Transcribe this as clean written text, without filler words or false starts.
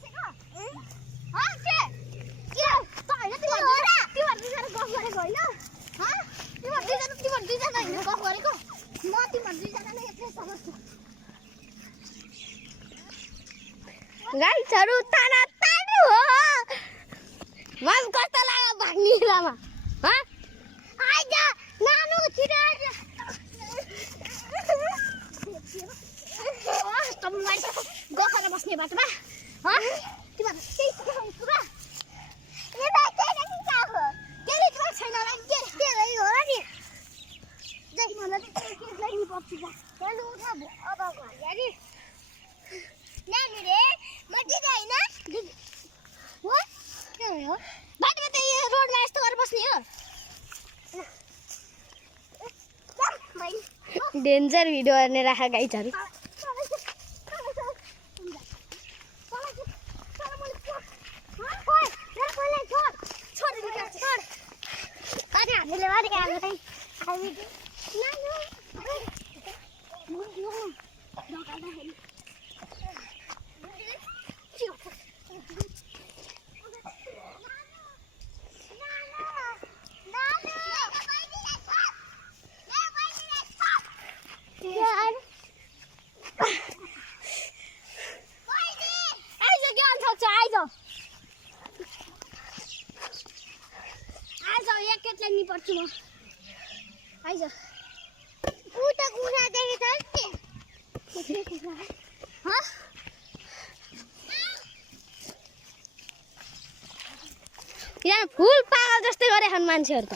बसेको ह के त हैन तिम्रो दुईजना गफ गरेको हैन ह तिम्रो दुईजना हैन गफ गरेको म तिम्रो दुईजना नै एक्लै समझ्छु गाइसहरु ताना तानु हो मन कस्तो लाग्यो भाग्ने बेलामा ह आइज नानु छिटो आइज तपाईँ गफेर बस्ने बाटोमा ह तिम्रो केही सिकाउनु पुरा ए भाइ छैन कि का हो केही छ छैन होला नि के गरी होला नि जै मलाई चाहिँ केही नि पर्छ जा चलु उठा अब घर जानी नानी रे म दिदी हैन हो के हो बाटोमा त यो रोडमा यस्तो गरेर बस्ने हो डेन्जर भिडियो गर्ने राख गाइसहरु नि पर्छु म आइज उता कुखुरा देखेछ नि कुखुरा ह यहाँ फुल पागल जस्तै गरे छन् मान्छेहरु त